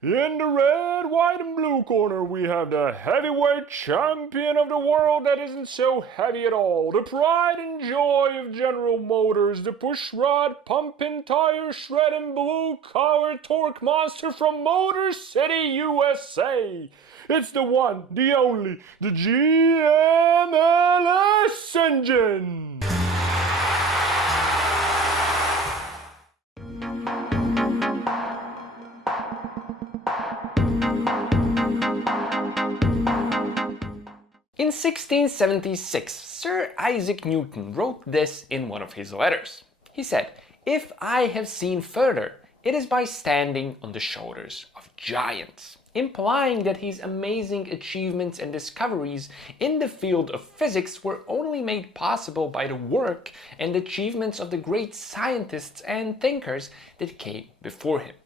In the red, white, and blue corner, we have the heavyweight champion of the world that isn't so heavy at all, the pride and joy of General Motors, the pushrod, pumping, tire shredding, blue-collar torque monster from Motor City, USA. It's the one, the only, the GMLS engine. In 1676, Sir Isaac Newton wrote this in one of his letters. He said, "If I have seen further, it is by standing on the shoulders of giants," implying that his amazing achievements and discoveries in the field of physics were only made possible by the work and achievements of the great scientists and thinkers that came before him.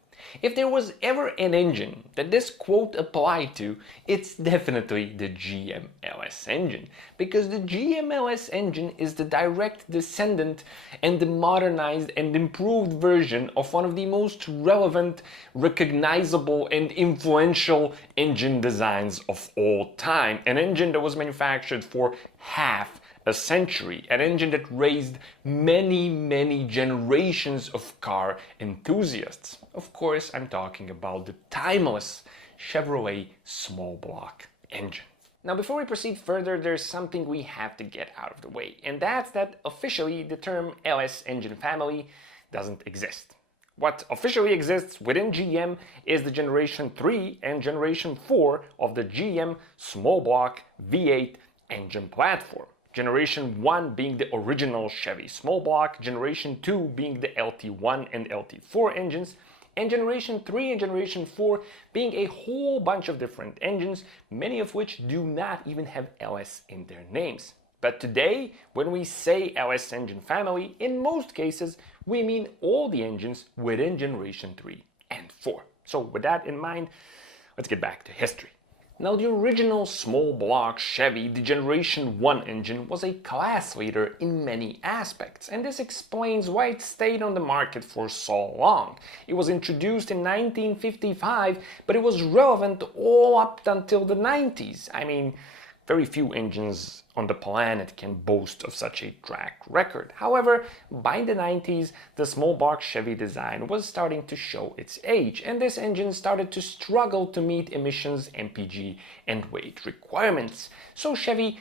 If there was ever an engine that this quote applied to, it's definitely the GMLS engine, because the GMLS engine is the direct descendant and the modernized and improved version of one of the most relevant, recognizable and influential engine designs of all time. An engine that was manufactured for half a century, an engine that raised many generations of car enthusiasts. Of course, I'm talking about the timeless Chevrolet small block engine. Now, before we proceed further, there's something we have to get out of the way, and that's that officially the term LS engine family doesn't exist. What officially exists within GM is the Generation 3 and Generation 4 of the GM small block V8 engine platform. Generation 1 being the original Chevy small block, Generation 2 being the LT1 and LT4 engines, and Generation 3 and Generation 4 being a whole bunch of different engines, many of which do not even have LS in their names. But today, when we say LS engine family, in most cases, we mean all the engines within Generation 3 and 4. So with that in mind, let's get back to history. Now, the original small block Chevy, the Generation 1 engine, was a class leader in many aspects, and this explains why it stayed on the market for so long. It was introduced in 1955, but it was relevant all up until the 90s. I mean, very few engines on the planet can boast of such a track record. However, by the 90s, the small block Chevy design was starting to show its age, and this engine started to struggle to meet emissions, MPG, and weight requirements. So Chevy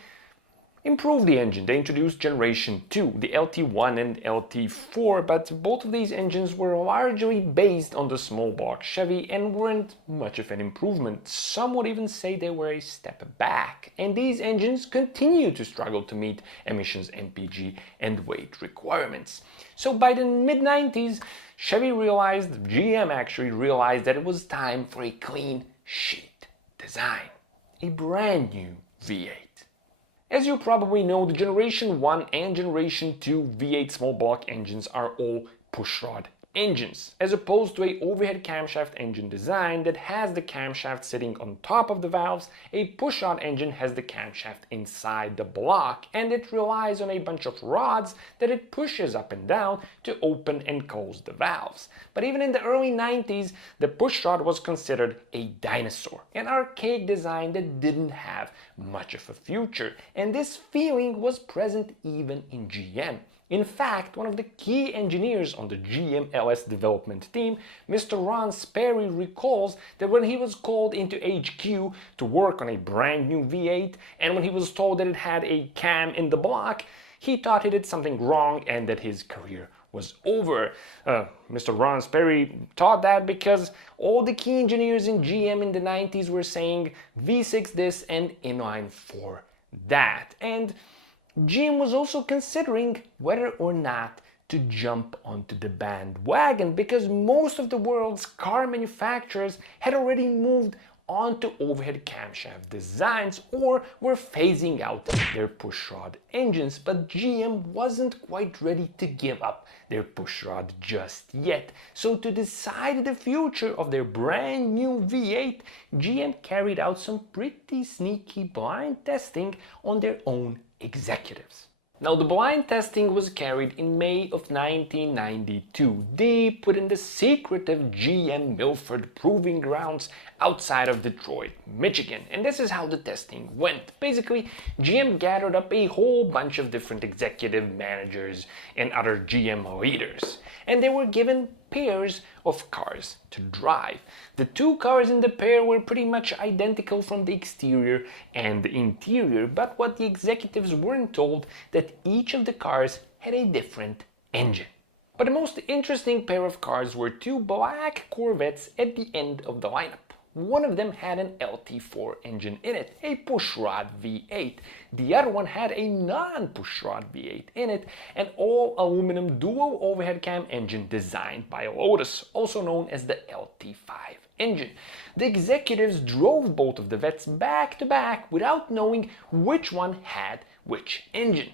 improved the engine. They introduced Generation 2, the LT1 and LT4, but both of these engines were largely based on the small block Chevy and weren't much of an improvement. Some would even say they were a step back. And these engines continue to struggle to meet emissions, MPG, and weight requirements. So by the mid-90s, GM actually realized that it was time for a clean sheet design. A brand new V8. As you probably know, the Generation 1 and Generation 2 V8 small block engines are all pushrod engines, as opposed to a overhead camshaft engine design that has the camshaft sitting on top of the valves. A pushrod engine has the camshaft inside the block, and it relies on a bunch of rods that it pushes up and down to open and close the valves. But even in the early 90s, the pushrod was considered a dinosaur, an archaic design that didn't have much of a future, and this feeling was present even in GM. In fact, one of the key engineers on the GMLS development team, Mr. Ron Sperry, recalls that when he was called into HQ to work on a brand new V8, and when he was told that it had a cam in the block, he thought he did something wrong and that his career was over. Mr. Ron Sperry thought that because all the key engineers in GM in the 90s were saying V6 this and inline 4 that. And GM was also considering whether or not to jump onto the bandwagon, because most of the world's car manufacturers had already moved onto overhead camshaft designs or were phasing out their pushrod engines, but GM wasn't quite ready to give up their pushrod just yet. So to decide the future of their brand new V8, GM carried out some pretty sneaky blind testing on their own executives. Now, the blind testing was carried in May of 1992, deep within the secretive GM Milford Proving Grounds outside of Detroit, Michigan. And this is how the testing went. Basically, GM gathered up a whole bunch of different executive managers and other GM leaders, and they were given pairs of cars to drive. The two cars in the pair were pretty much identical from the exterior and the interior, but what the executives weren't told that each of the cars had a different engine. But the most interesting pair of cars were two black Corvettes at the end of the lineup. One of them had an LT4 engine in it, a pushrod V8. The other one had a non-pushrod V8 in it, an all-aluminum dual overhead cam engine designed by Lotus, also known as the LT5 engine. The executives drove both of the Vettes back to back without knowing which one had which engine.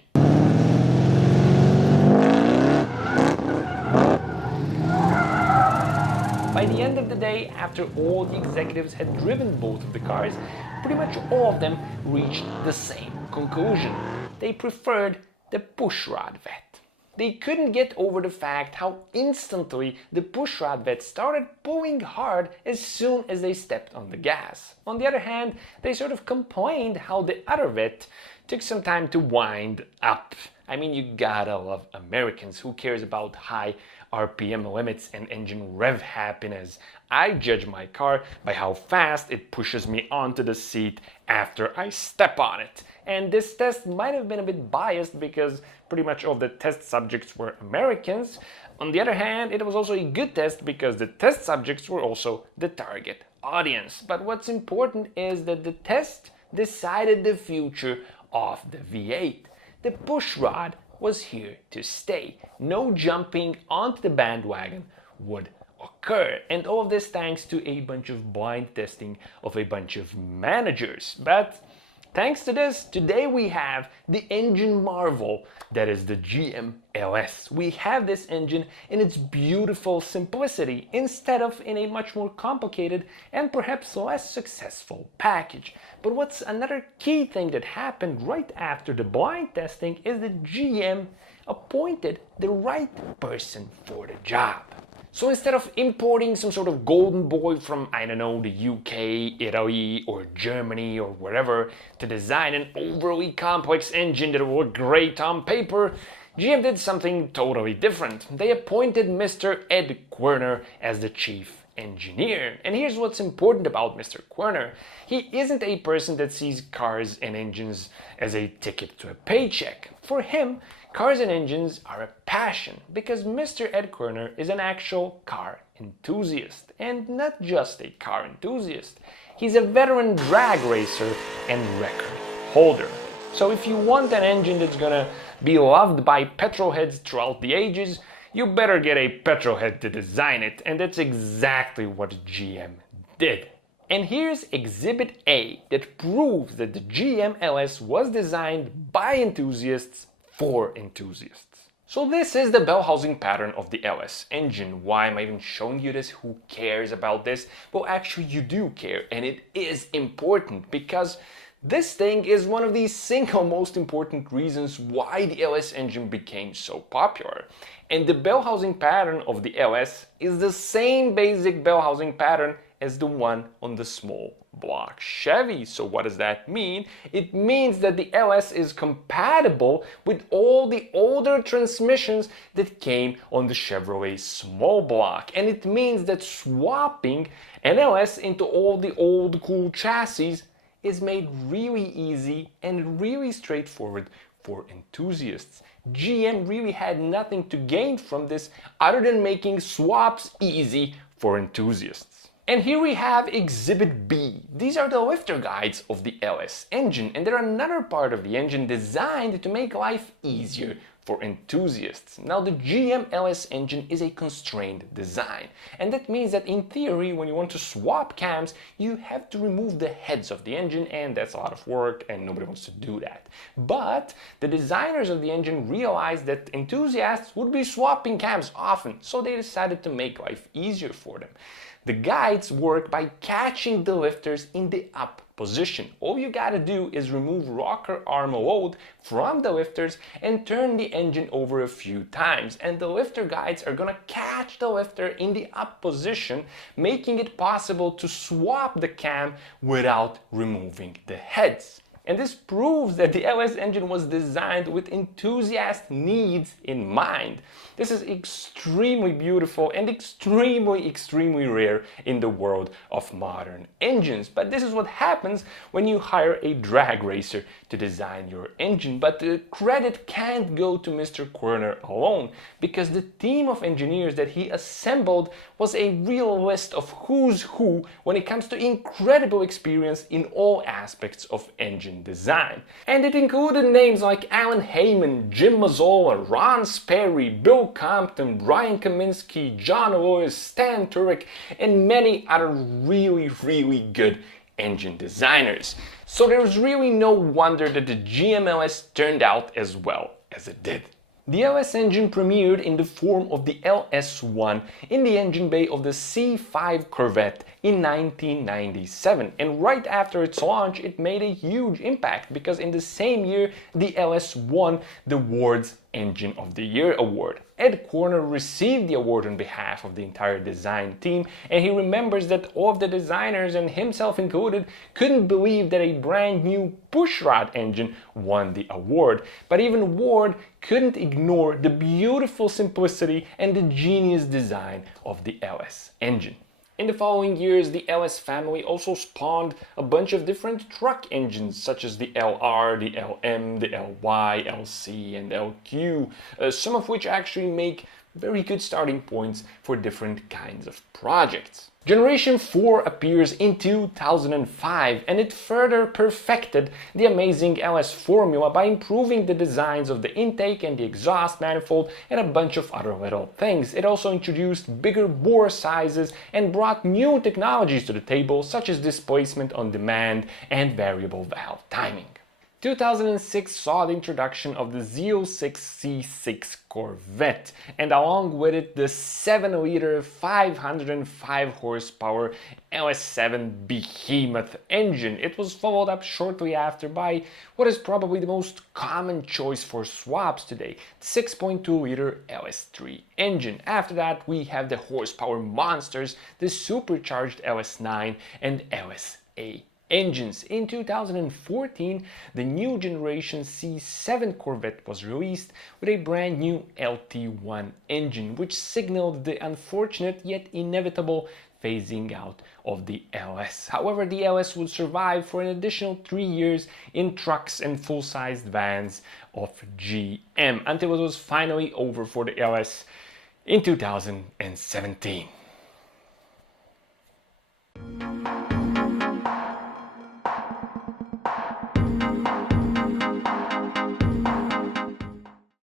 By the end of the day, after all the executives had driven both of the cars, pretty much all of them reached the same conclusion. They preferred the pushrod Vette. They couldn't get over the fact how instantly the pushrod Vette started pulling hard as soon as they stepped on the gas. On the other hand, they sort of complained how the other Vette took some time to wind up. I mean, you gotta love Americans. Who cares about high RPM limits and engine rev happiness? I judge my car by how fast it pushes me onto the seat after I step on it. And this test might have been a bit biased because pretty much all the test subjects were Americans. On the other hand, it was also a good test because the test subjects were also the target audience. But what's important is that the test decided the future of the V8. The pushrod was here to stay. No jumping onto the bandwagon would occur. And all of this thanks to a bunch of blind testing of a bunch of managers. But thanks to this, today we have the engine marvel that is the GM LS. We have this engine in its beautiful simplicity instead of in a much more complicated and perhaps less successful package. But what's another key thing that happened right after the blind testing is that GM appointed the right person for the job. So instead of importing some sort of golden boy from, I don't know, the UK, Italy, or Germany, or wherever, to design an overly complex engine that will look great on paper, GM did something totally different. They appointed Mr. Ed Querner as the chief engineer. And here's what's important about Mr. Querner. He isn't a person that sees cars and engines as a ticket to a paycheck. For him, cars and engines are a passion because Mr. Ed Querner is an actual car enthusiast, and not just a car enthusiast. He's a veteran drag racer and record holder. So if you want an engine that's gonna be loved by petrolheads throughout the ages, you better get a petrolhead to design it, and that's exactly what GM did. And here's Exhibit A that proves that the GM LS was designed by enthusiasts for enthusiasts. So this is the bell housing pattern of the LS engine. Why am I even showing you this? Who cares about this? Well, actually you do care, and it is important because this thing is one of the single most important reasons why the LS engine became so popular. And the bell housing pattern of the LS is the same basic bell housing pattern as the one on the small block Chevy. So what does that mean? It means that the LS is compatible with all the older transmissions that came on the Chevrolet small block. And it means that swapping an LS into all the old cool chassis is made really easy and really straightforward for enthusiasts. GM really had nothing to gain from this other than making swaps easy for enthusiasts. And here we have Exhibit B. These are the lifter guides of the LS engine, and they're another part of the engine designed to make life easier for enthusiasts. Now, the GM LS engine is a constrained design, and that means that in theory, when you want to swap cams, you have to remove the heads of the engine, and that's a lot of work, and nobody wants to do that. But the designers of the engine realized that enthusiasts would be swapping cams often, so they decided to make life easier for them. The guides work by catching the lifters in the up position. All you gotta do is remove rocker arm load from the lifters and turn the engine over a few times, and the lifter guides are gonna catch the lifter in the up position, making it possible to swap the cam without removing the heads. And this proves that the LS engine was designed with enthusiast needs in mind. This is extremely beautiful and extremely rare in the world of modern engines. But this is what happens when you hire a drag racer to design your engine. But the credit can't go to Mr. Körner alone, because the team of engineers that he assembled was a real list of who's who when it comes to incredible experience in all aspects of engine design. And it included names like Alan Heyman, Jim Mazzola, Ron Sperry, Bill Compton, Brian Kaminsky, John Lotus, Stan Turek, and many other really good engine designers. So there's really no wonder that the GMLS turned out as well as it did. The LS engine premiered in the form of the LS1 in the engine bay of the C5 Corvette in 1997, and right after its launch it made a huge impact, because in the same year the LS won the Ward's Engine of the Year award. Ed Körner received the award on behalf of the entire design team, and he remembers that all of the designers, and himself included, couldn't believe that a brand new pushrod engine won the award. But even Ward couldn't ignore the beautiful simplicity and the genius design of the LS engine. In the following years, the LS family also spawned a bunch of different truck engines, such as the LR, the LM, the LY, LC, and LQ, some of which actually make very good starting points for different kinds of projects. Generation 4 appears in 2005, and it further perfected the amazing LS formula by improving the designs of the intake and the exhaust manifold and a bunch of other little things. It also introduced bigger bore sizes and brought new technologies to the table, such as displacement on demand and variable valve timing. 2006 saw the introduction of the Z06C6 Corvette, and along with it the 7-liter 505 horsepower LS7 behemoth engine. It was followed up shortly after by what is probably the most common choice for swaps today, the 6.2-liter LS3 engine. After that we have the horsepower monsters, the supercharged LS9 and LS8 engines. In 2014, the new generation C7 Corvette was released with a brand new LT1 engine, which signaled the unfortunate yet inevitable phasing out of the LS. However, the LS would survive for an additional 3 years in trucks and full-sized vans of GM, until it was finally over for the LS in 2017.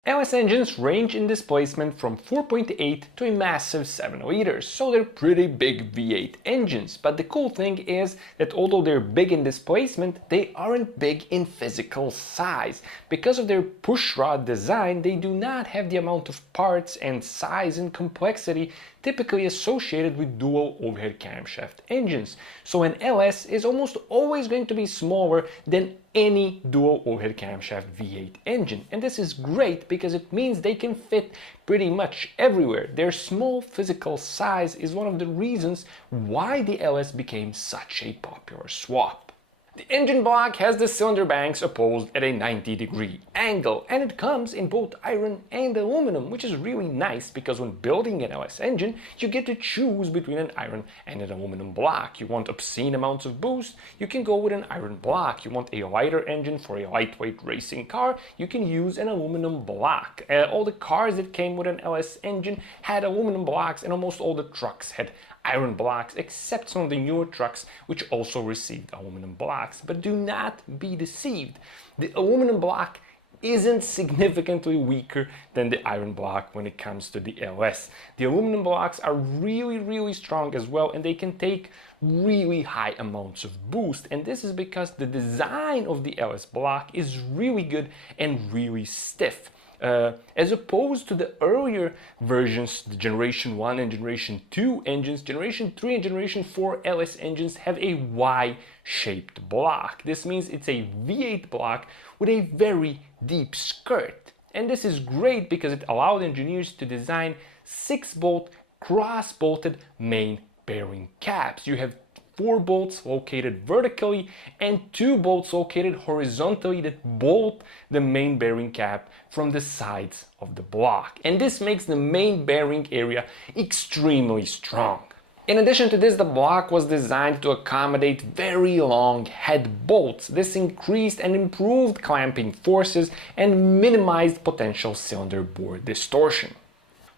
LS engines range in displacement from 4.8 to a massive 7 liters, so they're pretty big V8 engines. But the cool thing is that although they're big in displacement, they aren't big in physical size. Because of their pushrod design, they do not have the amount of parts and size and complexity typically associated with dual overhead camshaft engines. So an LS is almost always going to be smaller than any dual overhead camshaft V8 engine. And this is great because it means they can fit pretty much everywhere. Their small physical size is one of the reasons why the LS became such a popular swap. The engine block has the cylinder banks opposed at a 90-degree angle, and it comes in both iron and aluminum, which is really nice because when building an LS engine, you get to choose between an iron and an aluminum block. You want obscene amounts of boost, you can go with an iron block. You want a lighter engine for a lightweight racing car, you can use an aluminum block. All the cars that came with an LS engine had aluminum blocks, and almost all the trucks had iron blocks, except some of the newer trucks which also received aluminum blocks. But do not be deceived. The aluminum block isn't significantly weaker than the iron block when it comes to the LS. The aluminum blocks are really strong as well, and they can take really high amounts of boost, and this is because the design of the LS block is really good and really stiff. As opposed to the earlier versions, the Generation 1 and Generation 2 engines, Generation 3 and Generation 4 LS engines have a Y-shaped block. This means it's a V8 block with a very deep skirt. And this is great because it allowed engineers to design 6-bolt cross-bolted main bearing caps. You have 4 bolts located vertically and 2 bolts located horizontally that bolt the main bearing cap from the sides of the block. And this makes the main bearing area extremely strong. In addition to this, the block was designed to accommodate very long head bolts. This increased and improved clamping forces and minimized potential cylinder bore distortion.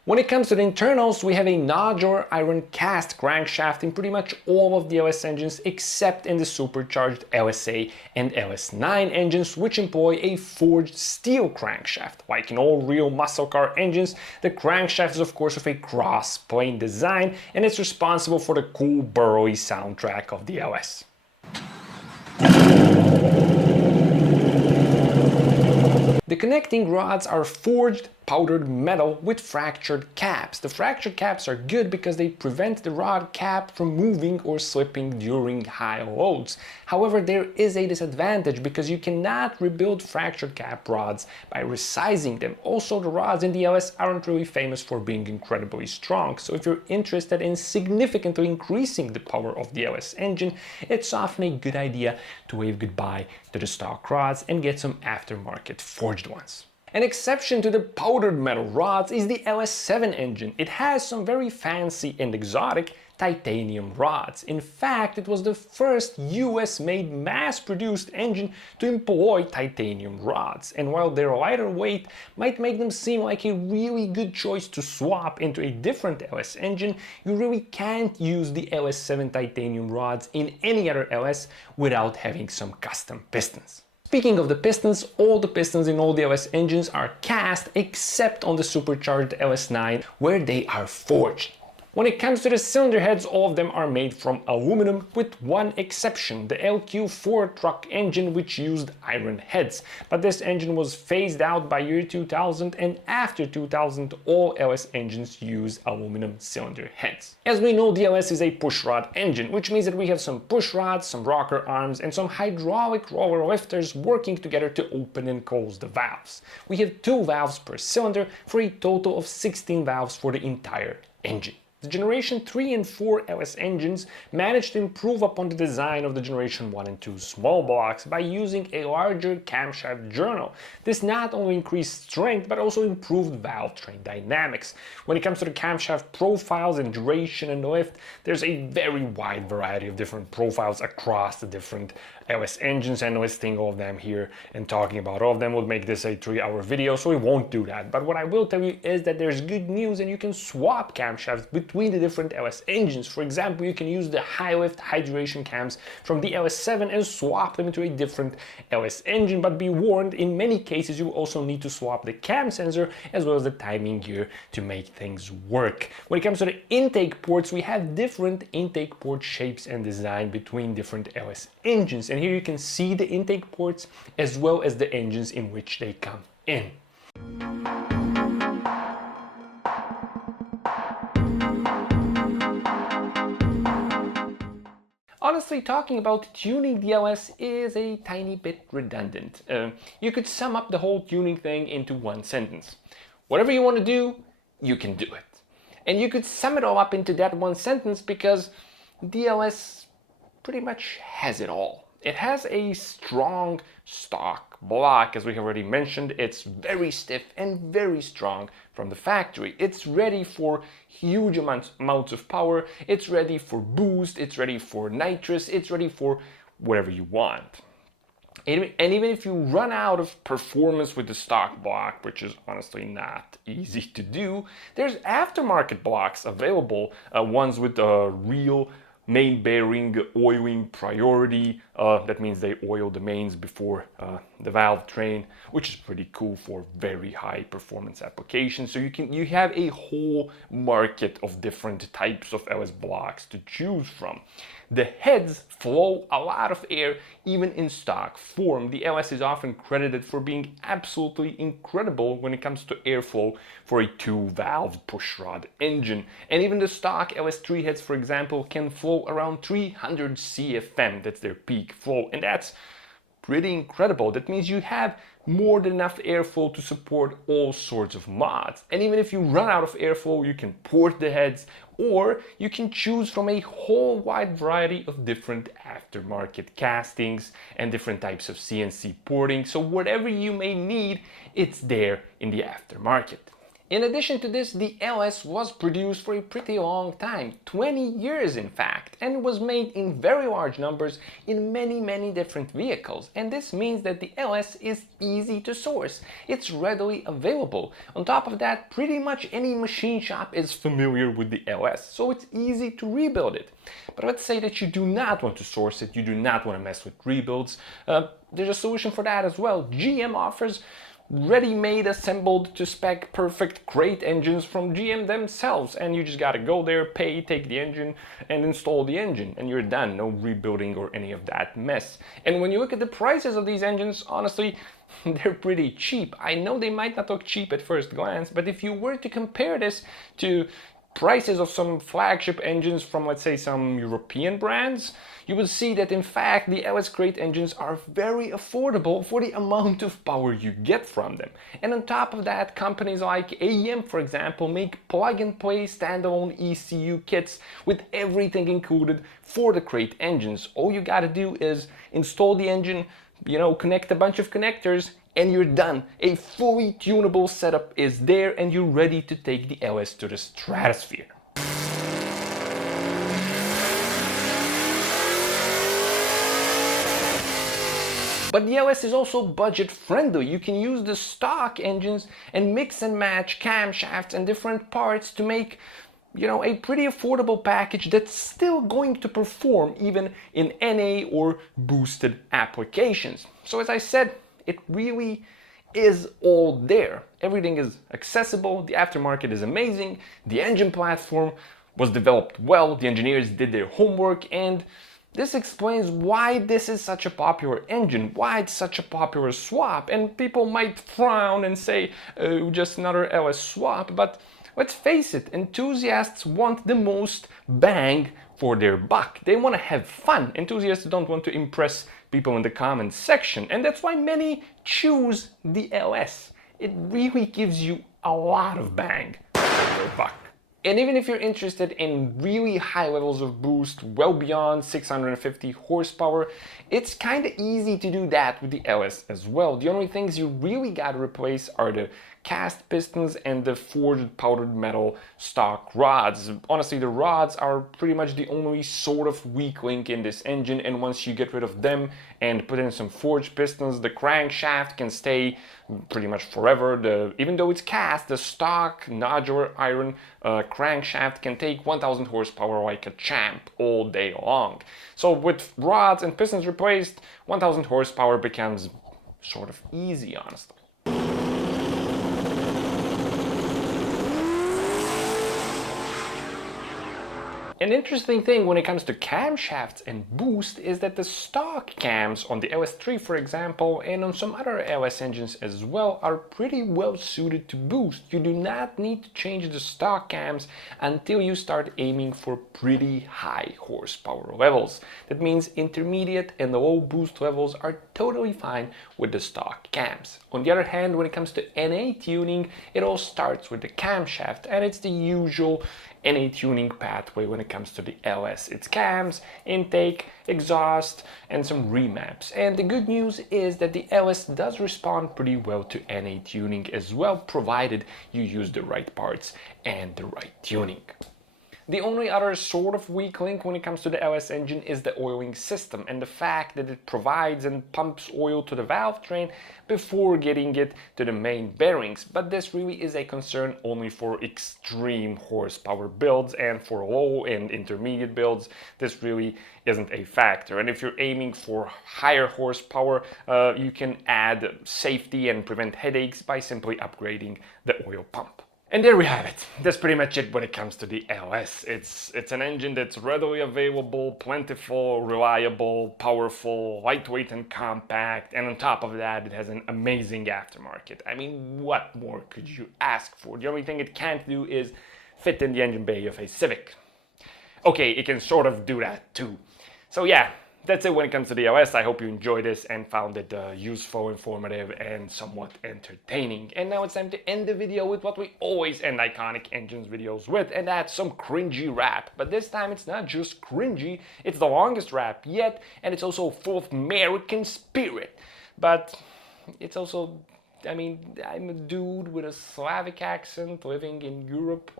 When it comes to the internals, we have a nodular iron cast crankshaft in pretty much all of the LS engines except in the supercharged LSA and LS9 engines, which employ a forged steel crankshaft. Like in all real muscle car engines, the crankshaft is of course of a cross-plane design and it's responsible for the cool burly soundtrack of the LS. The connecting rods are forged powdered metal with fractured caps. The fractured caps are good because they prevent the rod cap from moving or slipping during high loads. However, there is a disadvantage because you cannot rebuild fractured cap rods by resizing them. Also, the rods in the LS aren't really famous for being incredibly strong, so if you're interested in significantly increasing the power of the LS engine, it's often a good idea to wave goodbye to the stock rods and get some aftermarket forged ones. An exception to the powdered metal rods is the LS7 engine. It has some very fancy and exotic titanium rods. In fact, it was the first US-made mass-produced engine to employ titanium rods. And while their lighter weight might make them seem like a really good choice to swap into a different LS engine, you really can't use the LS7 titanium rods in any other LS without having some custom pistons. Speaking of the pistons, all the pistons in all the LS engines are cast except on the supercharged LS9 where they are forged. When it comes to the cylinder heads, all of them are made from aluminum with one exception, the LQ4 truck engine which used iron heads. But this engine was phased out by year 2000 and after 2000 all LS engines use aluminum cylinder heads. As we know, the LS is a pushrod engine, which means that we have some pushrods, some rocker arms and some hydraulic roller lifters working together to open and close the valves. We have 2 valves per cylinder for a total of 16 valves for the entire engine. The Generation 3 and 4 LS engines managed to improve upon the design of the Generation 1 and 2 small blocks by using a larger camshaft journal. This not only increased strength but also improved valvetrain dynamics. When it comes to the camshaft profiles and duration and lift, there's a very wide variety of different profiles across the different LS engines, and listing all of them here and talking about all of them would make this a 3-hour video, so we won't do that. But what I will tell you is that there's good news and you can swap camshafts between the different LS engines. For example, you can use the high lift, high duration cams from the LS7 and swap them into a different LS engine, but be warned, in many cases you will also need to swap the cam sensor as well as the timing gear to make things work. When it comes to the intake ports, we have different intake port shapes and design between different LS engines. And here you can see the intake ports as well as the engines in which they come in. Honestly, talking about tuning the LS is a tiny bit redundant. You could sum up the whole tuning thing into one sentence. Whatever you want to do, you can do it. And you could sum it all up into that one sentence because the LS pretty much has it all. It has a strong stock block, as we already mentioned. It's very stiff and very strong from the factory. It's ready for huge amounts of power. It's ready for boost. It's ready for nitrous. It's ready for whatever you want. And even if you run out of performance with the stock block, which is honestly not easy to do, there's aftermarket blocks available, ones with real main bearing oiling priority. That means they oil the mains before the valve train, which is pretty cool for very high performance applications. So you have a whole market of different types of LS blocks to choose from. the heads flow a lot of air even in stock form. The LS is often credited for being absolutely incredible when it comes to airflow for a 2-valve pushrod engine. And even the stock LS3 heads, for example, can flow around 300 CFM. That's their peak flow, and that's pretty incredible. That means you have more than enough airflow to support all sorts of mods. And even if you run out of airflow, you can port the heads, or you can choose from a whole wide variety of different aftermarket castings and different types of CNC porting. So whatever you may need, it's there in the aftermarket. In addition to this, the LS was produced for a pretty long time, 20 years in fact, and was made in very large numbers in many different vehicles. And this means that the LS is easy to source. It's readily available. On top of that, pretty much any machine shop is familiar with the LS, so it's easy to rebuild it. But let's say that you do not want to source it, you do not want to mess with rebuilds. There's a solution for that as well. GM offers ready-made, assembled to spec perfect crate engines from GM themselves, and you just gotta go there, pay, take the engine and install the engine, and you're done. No rebuilding or any of that mess. And when you look at the prices of these engines, honestly, they're pretty cheap. I know they might not look cheap at first glance, but if you were to compare this to prices of some flagship engines from, let's say, some European brands, you will see that in fact the LS crate engines are very affordable for the amount of power you get from them. And on top of that, companies like AEM, for example, make plug-and-play standalone ECU kits with everything included for the crate engines. All you gotta do is install the engine, connect a bunch of connectors, and you're done. A fully tunable setup is there, and you're ready to take the LS to the stratosphere. But the LS is also budget friendly. You can use the stock engines and mix and match camshafts and different parts to make a pretty affordable package that's still going to perform even in NA or boosted applications. So as I said, it really is all there. Everything is accessible, the aftermarket is amazing, the engine platform was developed well, the engineers did their homework, and this explains why this is such a popular engine, why it's such a popular swap. And people might frown and say, oh, just another LS swap, but let's face it, enthusiasts want the most bang for their buck. They want to have fun. Enthusiasts don't want to impress people in the comments section, and that's why many choose the LS. It really gives you a lot of bang for your buck. And even if you're interested in really high levels of boost, well beyond 650 horsepower, it's kind of easy to do that with the LS as well. The only things you really gotta replace are the cast pistons and the forged powdered metal stock rods. Honestly, the rods are pretty much the only sort of weak link in this engine, and once you get rid of them and put in some forged pistons, the crankshaft can stay pretty much forever. Even though it's cast, the stock nodular iron crankshaft can take 1000 horsepower like a champ all day long. So with rods and pistons replaced, 1000 horsepower becomes sort of easy, honestly. An interesting thing when it comes to camshafts and boost is that the stock cams on the LS3, for example, and on some other LS engines as well, are pretty well suited to boost. You do not need to change the stock cams until you start aiming for pretty high horsepower levels. That means intermediate and low boost levels are totally fine with the stock cams. On the other hand, when it comes to NA tuning, it all starts with the camshaft, and it's the usual NA tuning pathway when it comes to the LS. It's cams, intake, exhaust, and some remaps. And the good news is that the LS does respond pretty well to NA tuning as well, provided you use the right parts and the right tuning. The only other sort of weak link when it comes to the LS engine is the oiling system and the fact that it provides and pumps oil to the valve train before getting it to the main bearings. But this really is a concern only for extreme horsepower builds, and for low and intermediate builds, this really isn't a factor. And if you're aiming for higher horsepower, you can add safety and prevent headaches by simply upgrading the oil pump. And there we have it. That's pretty much it when it comes to the LS. It's an engine that's readily available, plentiful, reliable, powerful, lightweight and compact, and on top of that it has an amazing aftermarket. I mean, what more could you ask for? The only thing it can't do is fit in the engine bay of a Civic. Okay, it can sort of do that too. So yeah, that's it when it comes to the LS. I hope you enjoyed this and found it useful, informative, and somewhat entertaining. And now it's time to end the video with what we always end iconic engines videos with, and that's some cringy rap. But this time it's not just cringy, it's the longest rap yet, and it's also full of American spirit. But it's also, I mean, I'm a dude with a Slavic accent living in Europe,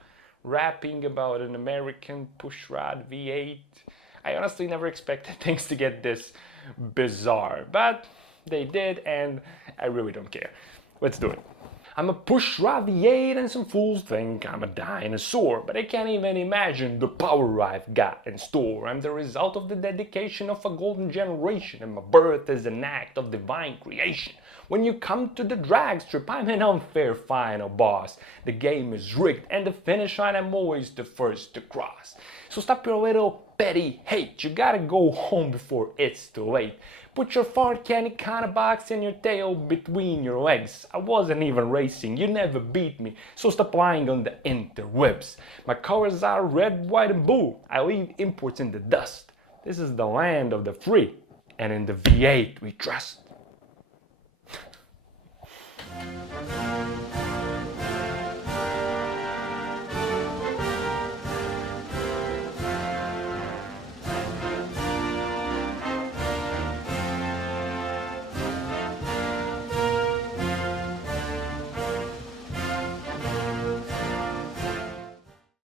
rapping about an American pushrod V8. I honestly never expected things to get this bizarre, but they did, and I really don't care. Let's do it. I'm a pushrod V8 and some fools think I'm a dinosaur, but I can't even imagine the power I've got in store. I'm the result of the dedication of a golden generation, and my birth is an act of divine creation. When you come to the drag strip, I'm an unfair final boss. The game is rigged, and the finish line I'm always the first to cross. So stop your little petty hate, you gotta go home before it's too late. Put your fart candy kind of box and your tail between your legs. I wasn't even racing, you never beat me, so stop lying on the interwebs. My colors are red, white and blue, I leave imports in the dust. This is the land of the free, and in the V8 we trust.